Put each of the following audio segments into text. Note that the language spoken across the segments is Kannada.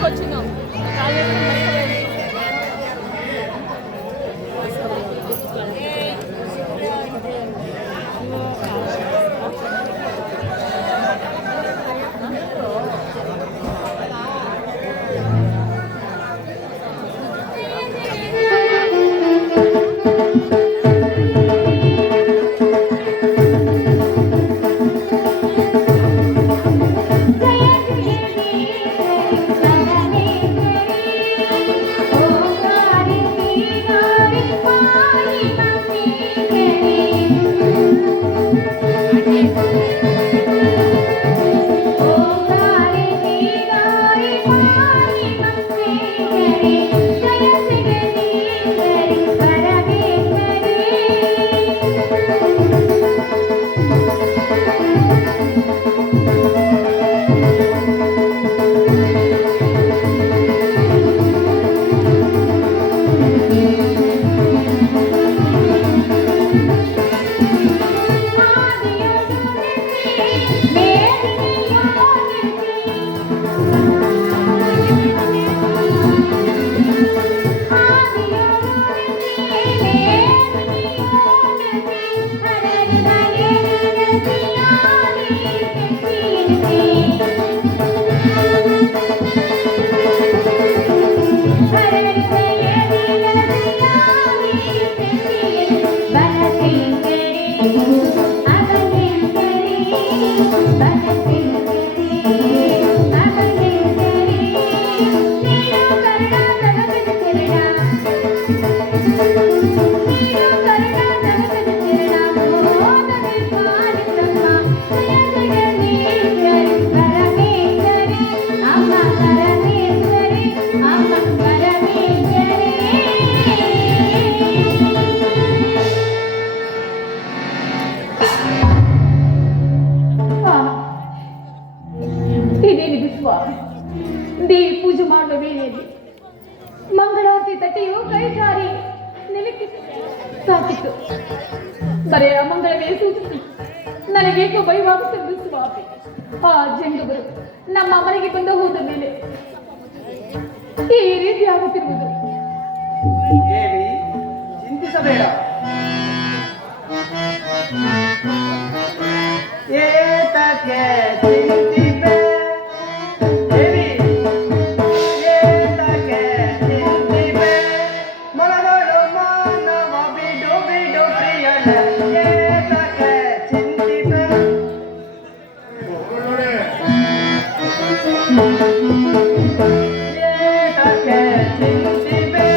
coaching. ದೇವಿ ಪೂಜೆ ಮಾಡುವ ವೇಳೆಯಲ್ಲಿ ಮಂಗಳಾರತಿ ತಟ್ಟೆಯು ಕೈ ಜಾರಿ ನೆಲಕ್ಕೆ ಸಾಕಿತ್ತು. ಬರೇ ಮಂಗಳವೇ ಸೂಚಿಸಿ ನನಗೇಕೋ ಭಯವಾಗುತ್ತಿದ್ದು ಸ್ವಾಮಿ. ಆ ಜಂಗವರು ನಮ್ಮ ಮನೆಗೆ ಬಂದು ಹೋದ ಮೇಲೆ ಈ ರೀತಿ ಆಗುತ್ತಿರುವುದು. ದೇವಿ ಚಿಂತಿಸಬೇಡ. ಏತಕ್ಕೆ ಚಿಂತಿಪೆ ದೇವಿ, ಏತಕ್ಕೆ ಚಿಂತಿಪೆ ಮನಗಳು ಮಾನವ ಬಿಡು ಬಿಡು ಪ್ರಿಯನ, ಏತಕ್ಕೆ ಚಿಂತಿಪೆ ಏತಕ್ಕೆ ಚಿಂತಿಪೆ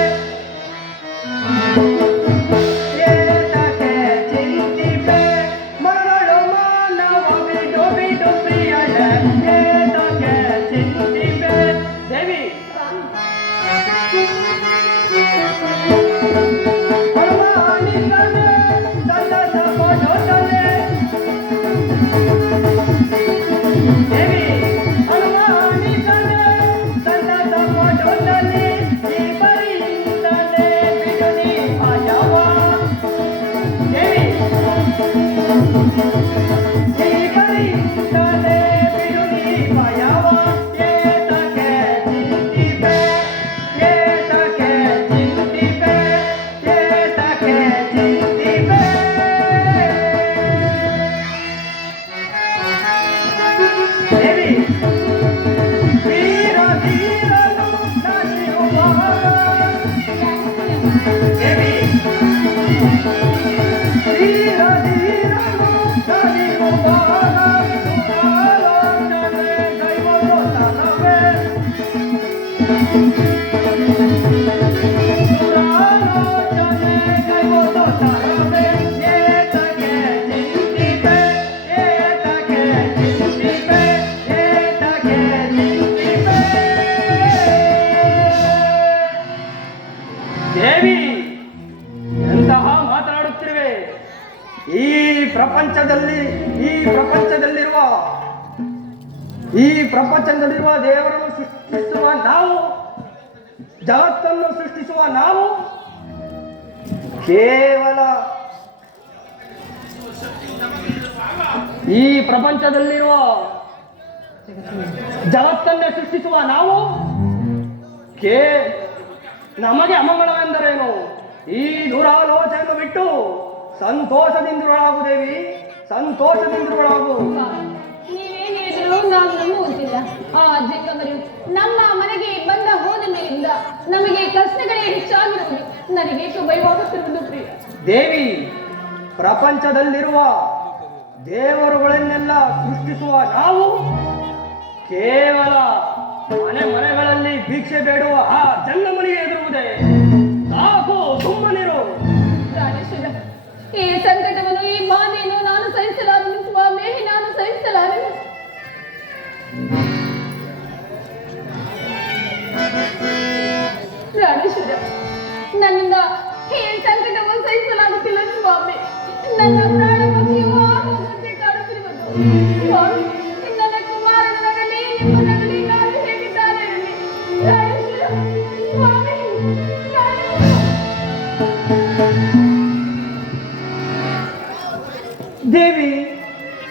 ದೇವಿ, ಎಂತಹ ಮಾತನಾಡುತ್ತಿರುವೆ? ಈ ಪ್ರಪಂಚದಲ್ಲಿರುವ ದೇವರನ್ನು ಸೃಷ್ಟಿಸುವ ನಾವು, ಜಗತ್ತನ್ನು ಸೃಷ್ಟಿಸುವ ನಾವು ಕೇವಲ ಈ ಪ್ರಪಂಚದಲ್ಲಿರುವ ಜಗತ್ತನ್ನೇ ಸೃಷ್ಟಿಸುವ ನಾವು ಕೇ ನಮಗೆ ಅಮಂಗಳವೆಂದರೇನು? ಈ ದುರಾಲೋಚನೆಯನ್ನು ಬಿಟ್ಟು ಸಂತೋಷದಿಂದಿರಲಾಗುದೇವಿ, ಸಂತೋಷದಿಂದಿರಲಾಗು. ನೀವೇನು ಹೇಳಿದ್ರು ನಾವು ನಂಬುವುದಿಲ್ಲ. ಆ ಜಂಗಮರು ನಮ್ಮ ಮನೆಗೆ ಬಂದ ಹೋದ ಮೇಲಿಂದ ನಮಗೆ ಕಷ್ಟಗಳೇ ಹೆಚ್ಚಾಗಿರುವುದು ನನಗೆ ಭಯವಾಗುತ್ತಿರುವುದು ಪ್ರಿಯ. ದೇವಿ, ಪ್ರಪಂಚದಲ್ಲಿರುವ ದೇವರುಗಳನ್ನೆಲ್ಲ ಸೃಷ್ಟಿಸುವ ನಾವು ಕೇವಲ ಮನೆಗಳಲ್ಲಿ ಭಿಕ್ಷೆ ಬೇಡುವ ಆ ಜಂಗಮನಿಗೆ ಎದುರುವುದೇ? ಸಾಕು, ಸುಮ್ಮನಿರು. ಪ್ರಾಣೇಶ್ವರ, ಈ ಸಂಕಟವನ್ನು, ಈ ಬಾಧೆಯನ್ನು ನಾನು ಸಹಿಸಲಾರನು ಸ್ವಾಮಿ, ನಾನು ಸಹಿಸಲಾರನು. ಪ್ರಾಣೇಶ್ವರ, ನನ್ನಿಂದ ಈ ಸಂಕಟವನ್ನು ಸಹಿಸಲಾಗುತ್ತಿಲ್ಲ ಸ್ವಾಮಿ. ನನ್ನ ಪ್ರಾಣ ಪಕ್ಷಿಯು ಆಗುವಂತೆ ಕಾಣುತ್ತಿರುವುದು ಸ್ವಾಮಿ. ನನ್ನ ಕುಮಾರನಾಗಲಿ ನಿಮ್ಮನಾಗಲಿ ನಾನು ಹೇಗಿದ್ದಾರೆ ಪ್ರಾಣೇಶ್ವರ ಸ್ವಾಮಿ. ದೇವಿ,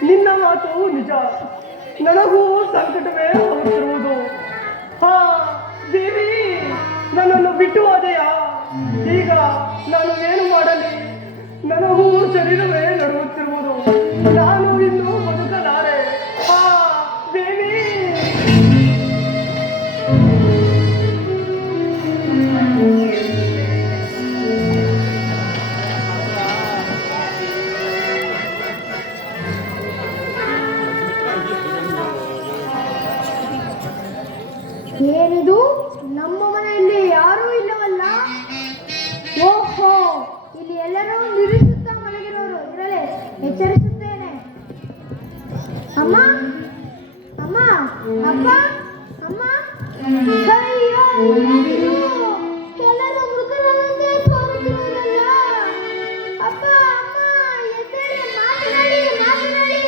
ನಿನ್ನ ಮಾತು ನಿಜ. ನನಗೂ ಸಂಕಟವೇ ಆಗುತ್ತಿರುವುದು. ಹಾ ದೇವಿ, ನನ್ನನ್ನು ಬಿಟ್ಟು ಹೋದೆಯಾ? ಈಗ ನಾನು ಏನು ಮಾಡಲಿ? ನನಗೂ ಶರೀರವೇ ನಡುಗುತ್ತಿರುವುದು. ನಾನು ಇನ್ನೂ ಬದುಕಲಾರೆ. ಹಾ ದೇವಿ. ಏನಿದು? ನಮ್ಮ ಮನೆಯಲ್ಲಿ ಯಾರೂ ಇಲ್ಲವಲ್ಲ? ಓಹೋ, ಇಲ್ಲಿ ಎಲ್ಲರೂ ನಿರೀಕ್ಷಿಸುತ್ತಾ ಮಲಗಿರೋರು ಇರಲೇ, ಎಚ್ಚರಿಸುತ್ತೇನೆ. ಅಮ್ಮ, ಅಮ್ಮ, ಅಪ್ಪ, ಅಮ್ಮ. ಅಯ್ಯೋ, ಏನಿದು? ಎಲ್ಲರೂ ಮೃತರನ್ನಂತೆ ತೋರುತ್ತಿರುವುದಲ್ಲ? ಅಪ್ಪ, ಅಮ್ಮ, ಎದ್ದೇಳಿ, ಮಾತನಾಡಿ, ಮಾತನಾಡಿ.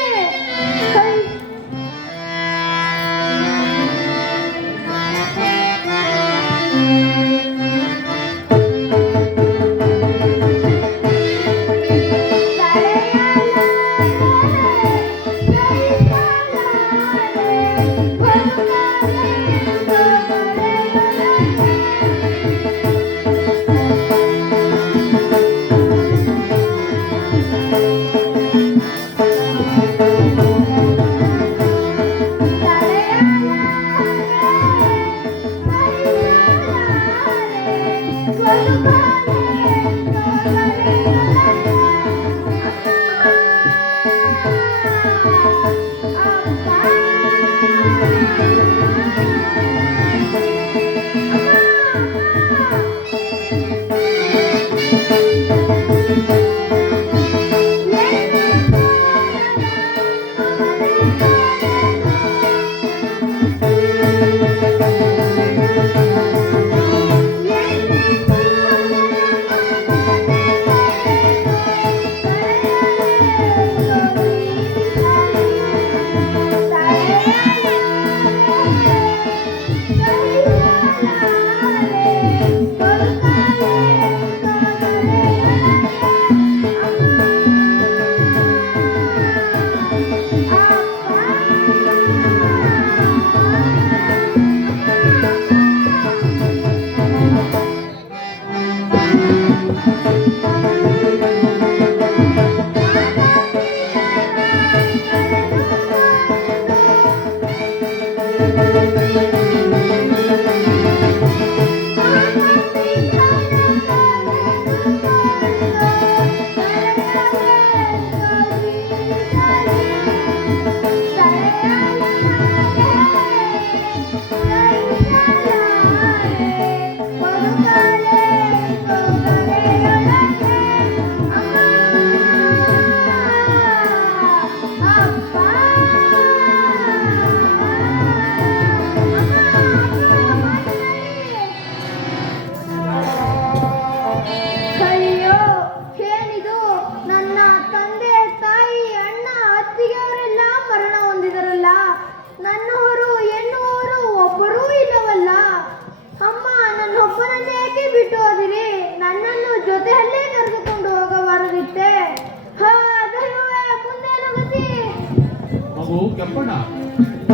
ಕೆಂಪಣ್ಣ,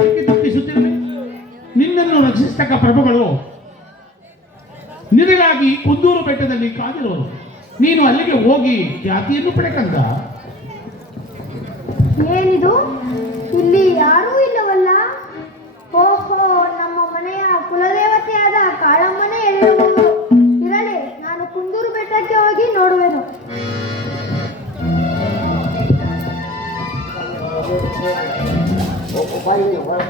ಏಕೆ ತಪ್ಪಿಸುತ್ತಿರುವೆ? ನಿನ್ನನ್ನು ರಕ್ಷಿಸತಕ್ಕ ಪ್ರಭುಗಳು ನಿನಗಾಗಿ ಕುಂದೂರು ಬೆಟ್ಟದಲ್ಲಿ ಕಾದಿರೋರು. ನೀನು ಅಲ್ಲಿಗೆ ಹೋಗಿ ಖ್ಯಾತಿಯನ್ನು ಪಡೆಕಂದ. ಏನಿದು, ಇಲ್ಲಿ ಯಾರೂ ಇಲ್ಲವಲ್ಲ? ಓಹೋ, ನಮ್ಮ ಮನೆಯ ಕುಲದೇವತೆಯಾದ ಕಾಳಮ್ಮನೇ ಎಲ್ಲಿರಬಹುದು. ಇರಲಿ, ನಾನು ಕುಂದೂರು ಬೆಟ್ಟಕ್ಕೆ ಹೋಗಿ ನೋಡುವೆನು. ಹೋಯ್ತು.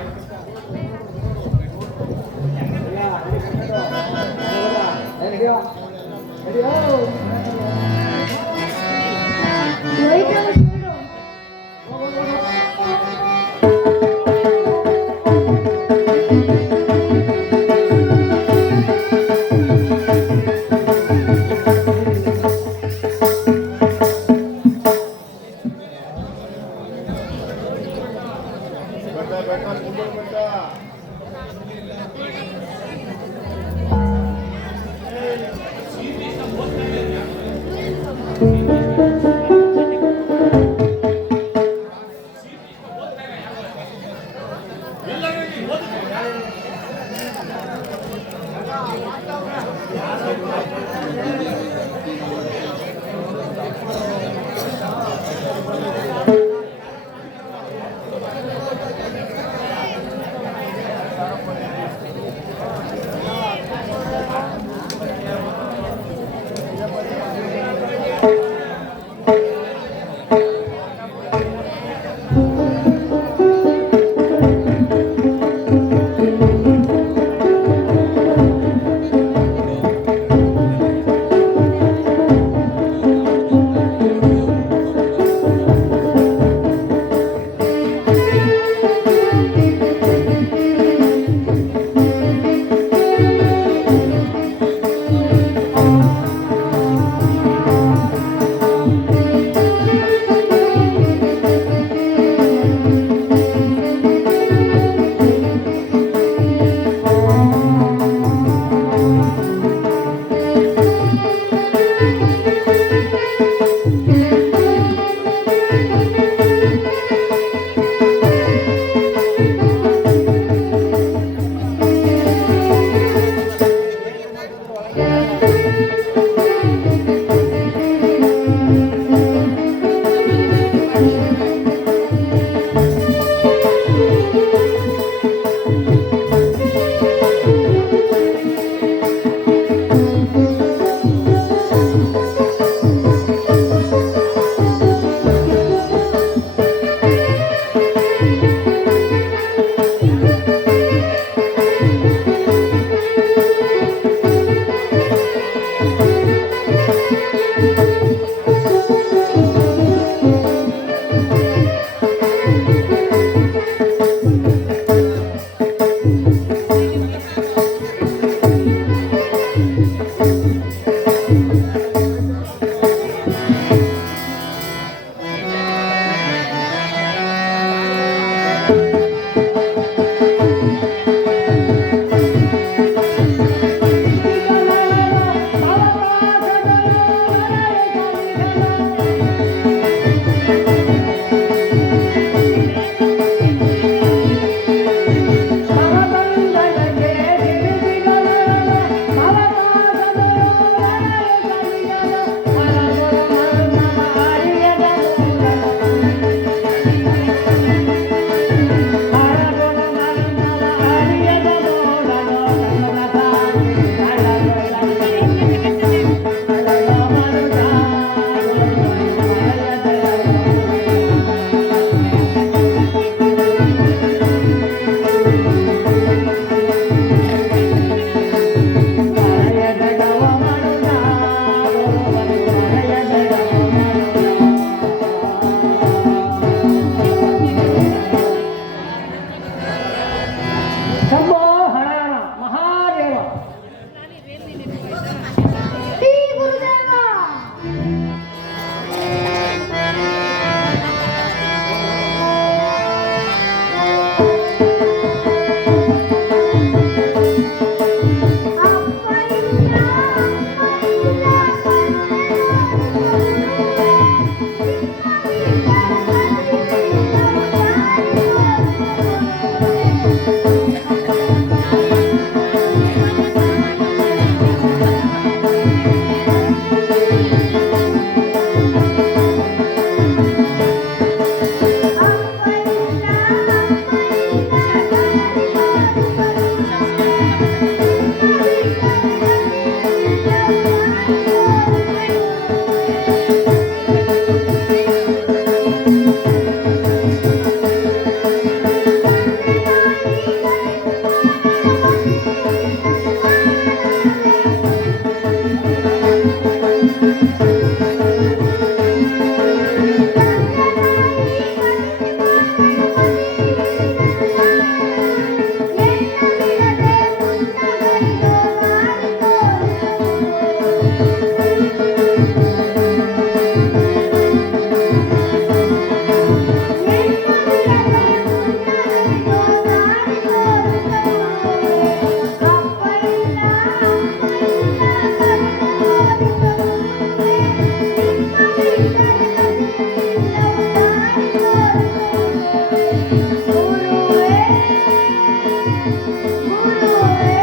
ಗುರುವೇ,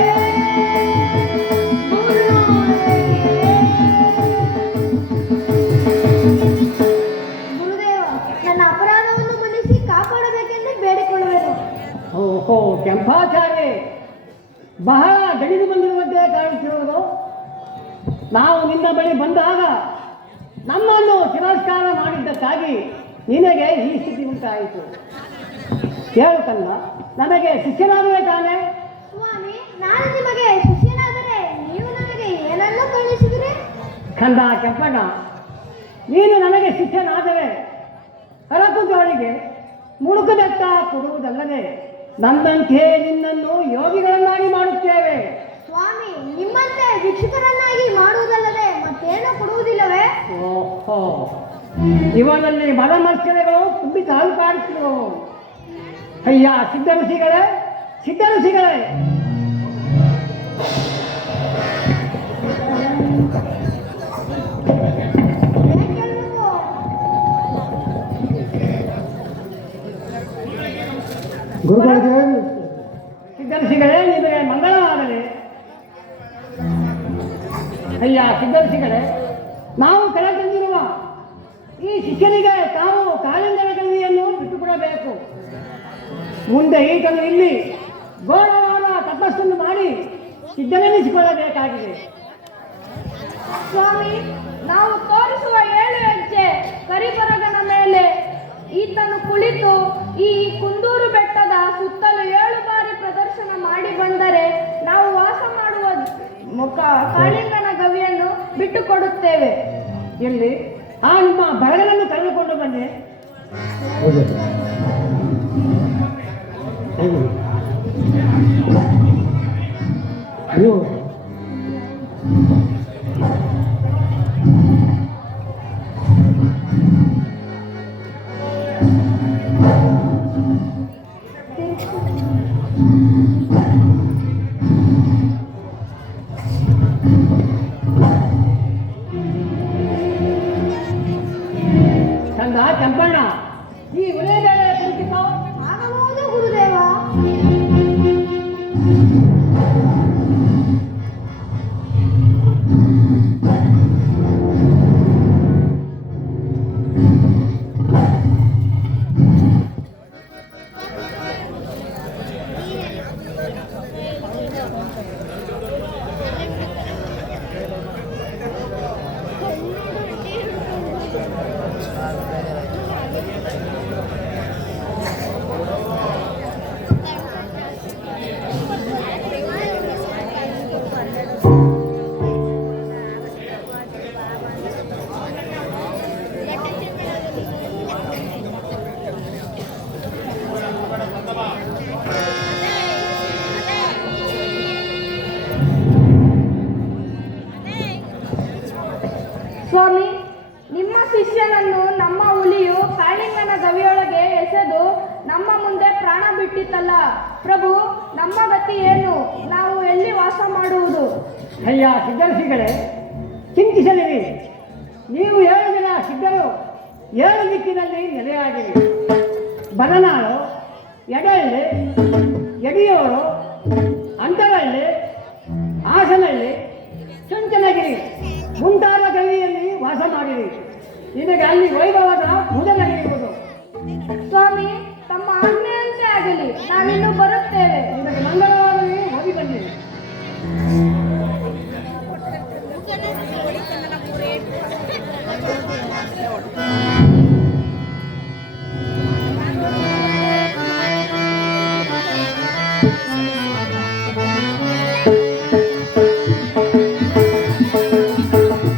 ಗುರುದೇವ, ನನ್ನ ಅಪರಾಧವನ್ನು ಮನ್ನಿಸಿ ಕಾಪಾಡಬೇಕೆಂದು ಬೇಡಿಕೊಳ್ಳುವೆನು. ಓಹೋ ಕೆಂಪಾಚಾರ್ಯ, ಬಹಳ ಗಡಿದು ಬಂದಿರುವಂತೆ ಕಾಣಿಸಿರುವುದು. ನಾವು ನಿನ್ನ ಬಳಿ ಬಂದಾಗ ನಮ್ಮನ್ನು ತಿರಸ್ಕಾರ ಮಾಡಿದ್ದಕ್ಕಾಗಿ ನಿನಗೆ ಈ ಸ್ಥಿತಿ ಉಂಟಾಯಿತು. ಹೇಳು ಕನ್ನ, ನಮಗೆ ಶಿಷ್ಯನಾಗುವೆ ತಾನೆ? ಸ್ವಾಮಿ, ನಾನು ನಿಮಗೆ ಶಿಷ್ಯನಾದರೆ ನೀವು ನನಗೆ ಏನನ್ನು ಕಳಿಸಿದಿರಿ? ಕಂದ ಕೆಂಪಣ್ಣ, ನೀನು ನನಗೆ ಶಿಷ್ಯನಾದರೆ ಹರಕುಗಳಿಗೆ ಮುಳುಕು ಬೆತ್ತ ಕೊಡುವುದಲ್ಲದೆ ನನ್ನಂತೆ ನಿನ್ನನ್ನು ಯೋಗಿಗಳನ್ನಾಗಿ ಮಾಡುತ್ತೇವೆ. ಸ್ವಾಮಿ, ನಿಮ್ಮಂತೆ ಭಿಕ್ಷುಕರನ್ನಾಗಿ ಮಾಡುವುದಲ್ಲದೆ ಮತ್ತೇನು ಕೊಡುವುದಿಲ್ಲವೇ? ಓಹೋ, ಇವನಲ್ಲಿ ಮದಮರ್ಚನೆಗಳು ತುಂಬಿ ತಾಳು ಕಾಡುತ್ತಿರುವವು. ಅಯ್ಯ ಸಿದ್ಧಋಷಿಗಳೇ, ಸಿದ್ಧಋಷಿಗಳೇ, ಏಕೆಲ್ಲವೋ? ಗುರುಗಳಿಗೆ ಸಿದ್ಧಋಷಿಗಳೇ, ನಿಮಗೆ ಮಂಗಳವಾಗಲಿ. ಅಯ್ಯ ಸಿದ್ಧಋಷಿಗಳೇ, ನಾವು ಕೆಳತಂದಿರುವ ಈ ಶಿಷ್ಯನಿಗೆ ತಾವು ಕಾಳಿಂಗನ ಕವಿಯನ್ನು ಬಿಟ್ಟುಕೊಡಬೇಕು. ಮುಂದೆ ಈತನು ಇಲ್ಲಿ ಘೋರವಾದ ತಪಸ್ಸನ್ನು ಮಾಡಿ ಸಿದ್ಧನೆನಿಸಿಕೊಳ್ಳಬೇಕಾಗಿದೆ. ಸ್ವಾಮಿ, ನಾವು ತೋರಿಸುವ 7 ಹೆಜ್ಜೆ ಕರಿಬರಗನ ಮೇಲೆ ಈತನು ಕುಳಿತು ಈ ಕುಂದೂರು ಬೆಟ್ಟದ ಸುತ್ತಲೂ 7 ಬಾರಿ ಪ್ರದರ್ಶನ ಮಾಡಿ ಬಂದರೆ ನಾವು ವಾಸ ಮಾಡುವ ಕಾಳಿಂಗನ ಗವಿಯನ್ನು ಬಿಟ್ಟು ಕೊಡುತ್ತೇವೆ. ಇಲ್ಲಿ ಆ ನಿಮ್ಮ ಬರಗನನ್ನು ಕರೆದುಕೊಂಡು ಬನ್ನಿ. ಅಯ್ಯೋ, ಕಂದ ಕೆಂಪಣ್ಣ, ಈ ಒಲೆ ಮೇಲೆ ಕುಳಿತುಕೋ. ಆಗಬಹುದು ಗುರುದೇವ. ಸ್ವಾಮಿ, ನಿಮ್ಮ ಶಿಷ್ಯನನ್ನು ನಮ್ಮ ಹುಲಿಯು ಕಾಳಿಂಗನ ಗವಿಯೊಳಗೆ ಎಸೆದು ನಮ್ಮ ಮುಂದೆ ಪ್ರಾಣ ಬಿಟ್ಟಿತಲ್ಲ ಪ್ರಭು, ನಮ್ಮ ಗತಿ ಏನು? ನಾವು ಎಲ್ಲಿ ವಾಸ ಮಾಡುವುದು? ಅಯ್ಯ ಸಿದ್ಧಋಷಿಗಳೇ, ಚಿಂತಿಸಲಿರಿ. ನೀವು 7 ಜನ ಸಿದ್ಧರು 7 ದಿಕ್ಕಿನಲ್ಲಿ ನೆಲೆಯಾಗಿರಿ. ಬದನಾಳು, ಎಡಹಳ್ಳಿ, ಯಡಿಯೂರು, ಅಂತರಹಳ್ಳಿ, ಹಾಸನಹಳ್ಳಿ, ಚುಂಚನಗಿರಿ ಮುಂತಾದ ಗವಿಯಲ್ಲಿ ವಾಸ ಮಾಡಿರಿ. ನಿನಗೆ ಅಲ್ಲಿ ವೈಭವದ ಮೊದಲಾಗಿರುವುದು. ಸ್ವಾಮಿ, ತಮ್ಮ ಆಜ್ಞೆಯಂತೆ ಆಗಲಿ, ನಾವಿನ್ನು ಬರುತ್ತೇವೆ. ನಿಮಗೆ ಮಂಗಳವಾರವೇ ಹೋಗಿ ಬನ್ನಿ.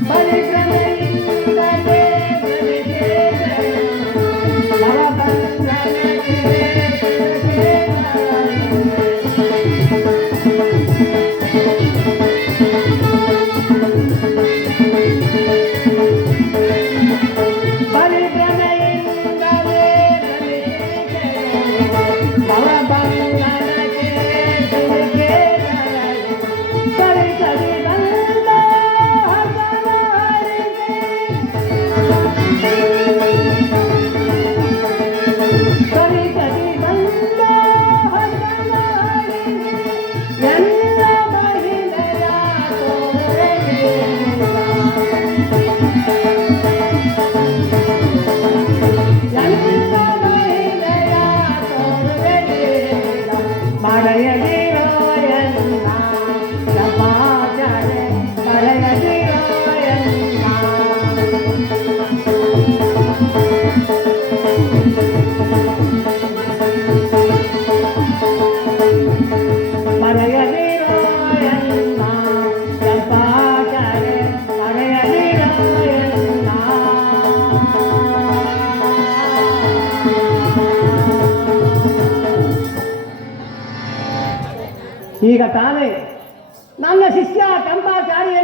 ಪರಿಭ್ರಮೆಯಿಂದಲೇ ಭ್ರಮಿಸುತ್ತಿರುವೆ. ಮರೆಯದಿರಾಯಣ್ಣ. ಮರೆಯದಿರಾಯಣ್ಣ ಜಪಾಕರೆ ಮರೆಯದಿರಾಯಣ್ಣ. ಈಗ ತಾನೇ ನನ್ನ ಶಿಷ್ಯ ಕಂಪಾಚಾರ್ಯ